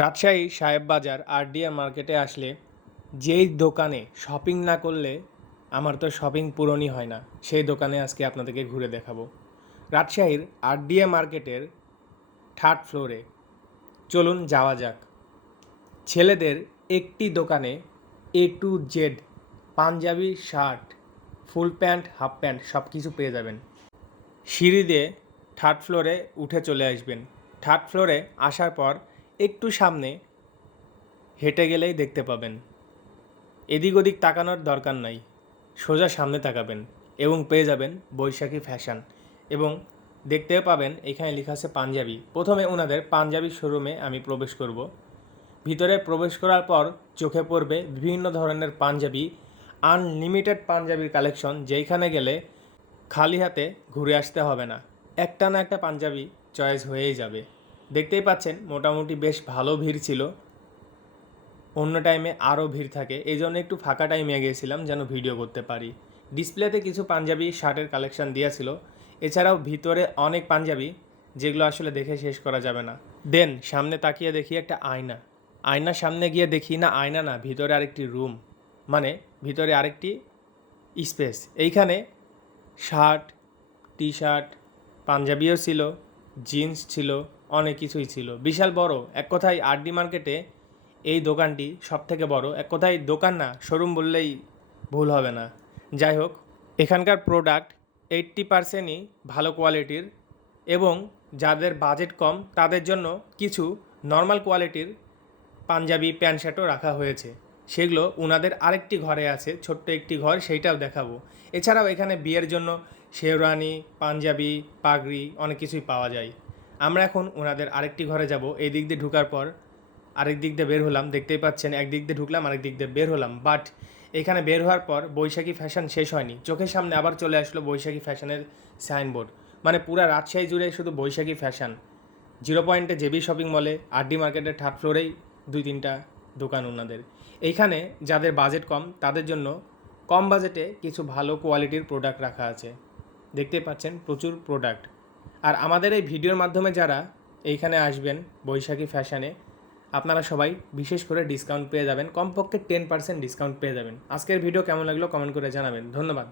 রাজশাহী সাহেব বাজার আরডিএ মার্কেটে আসলে যেই দোকানে শপিং না করলে আমার তো শপিং পূরণই হয় না, সেই দোকানে আজকে আপনাদেরকে ঘুরে দেখাবো। রাজশাহীর আরডিএ মার্কেটের থার্ড ফ্লোরে চলুন যাওয়া যাক। ছেলেদের একটি দোকানে A to Z Punjabi, shirt, full pant, half pant সব কিছু পেয়ে যাবেন। সিঁড়ি দিয়ে থার্ড ফ্লোরে উঠে চলে আসবেন। থার্ড ফ্লোরে আসার পর একটু সামনে হেঁটে গেলেই দেখতে পাবেন। এদিক ওদিক তাকানোর দরকার নাই, সোজা সামনে তাকাবেন এবং পেয়ে যাবেন বৈশাখী ফ্যাশন। এবং দেখতেও পাবেন এখানে লেখা আছে পাঞ্জাবি। প্রথমে ওনাদের পাঞ্জাবি শোরুমে আমি প্রবেশ করব। ভিতরে প্রবেশ করার পর চোখে পড়বে বিভিন্ন ধরনের পাঞ্জাবি, আনলিমিটেড পাঞ্জাবির কালেকশন, যেইখানে গেলে খালি হাতে ঘুরে আসতে হবে না, একটা না একটা পাঞ্জাবি চয়েস হয়েই যাবে। দেখতেই পাচ্ছেন মোটামুটি বেশ ভালো ভিড় ছিল। অন্য টাইমে আরও ভিড় থাকে, এই জন্য একটু ফাঁকা টাইমে গিয়েছিলাম যেন ভিডিও করতে পারি। ডিসপ্লেতে কিছু পাঞ্জাবি শার্টের কালেকশন দিয়েছিল, এছাড়াও ভিতরে অনেক পাঞ্জাবি যেগুলো আসলে দেখে শেষ করা যাবে না। দেন সামনে তাকিয়ে দেখি একটা আয়না। আয়নার সামনে গিয়ে দেখি না আয়না না, ভিতরে আরেকটি রুম, মানে ভিতরে আরেকটি স্পেস। এইখানে শার্ট, টি শার্ট, পাঞ্জাবিও ছিল, জিন্স ছিল, অনেক কিছুই ছিল। বিশাল বড়, এক কথায় আরডি মার্কেটে এই দোকানটি সব থেকে বড়। এক কথায় দোকান না, শোরুম বললেই ভুল হবে না। যাই হোক, এখানকার প্রোডাক্ট 80%ই ভালো কোয়ালিটির, এবং যাদের বাজেট কম তাদের জন্য কিছু নর্মাল কোয়ালিটির পাঞ্জাবি প্যান্ট শার্টও রাখা হয়েছে। সেগুলো ওনাদের আরেকটি ঘরে আছে, ছোট্ট একটি ঘর, সেইটাও দেখাবো। এছাড়াও এখানে বিয়ের জন্য শেরওয়ানি, পাঞ্জাবি, পাগড়ি অনেক কিছুই পাওয়া যায়। আমরা এখন ওনাদের আরেকটি ঘরে যাব। এই দিক দিয়ে ঢোকার পর আরেক দিক দিয়ে বের হলাম, দেখতেই পাচ্ছেন একদিক দিয়ে ঢুকলাম আরেক দিক দিয়ে বের হলাম। বাট এখানে বের হওয়ার পর বৈশাখী ফ্যাশন শেষ হয়নি, চোখের সামনে আবার চলে আসলো বৈশাখী ফ্যাশনের সাইনবোর্ড। মানে পুরা রাজশাহী জুড়ে শুধু বৈশাখী ফ্যাশন। 0 পয়েন্টে জেবি শপিং মলে আরডি মার্কেটের থার্ড ফ্লোরেই 2-3টা দোকান ওনাদের। এইখানে যাদের বাজেট কম তাদের জন্য কম বাজেটে কিছু ভালো কোয়ালিটির প্রোডাক্ট রাখা আছে। দেখতে পাচ্ছেন প্রচুর প্রোডাক্ট। আর আমাদের এই ভিডিওর মাধ্যমে যারা এইখানে আসবেন বৈশাখী ফ্যাশনে, আপনারা সবাই বিশেষ করে ডিসকাউন্ট পেয়ে যাবেন, কমপক্ষে 10% ডিসকাউন্ট পেয়ে যাবেন। আজকের ভিডিও কেমন লাগলো কমেন্ট করে জানাবেন। ধন্যবাদ।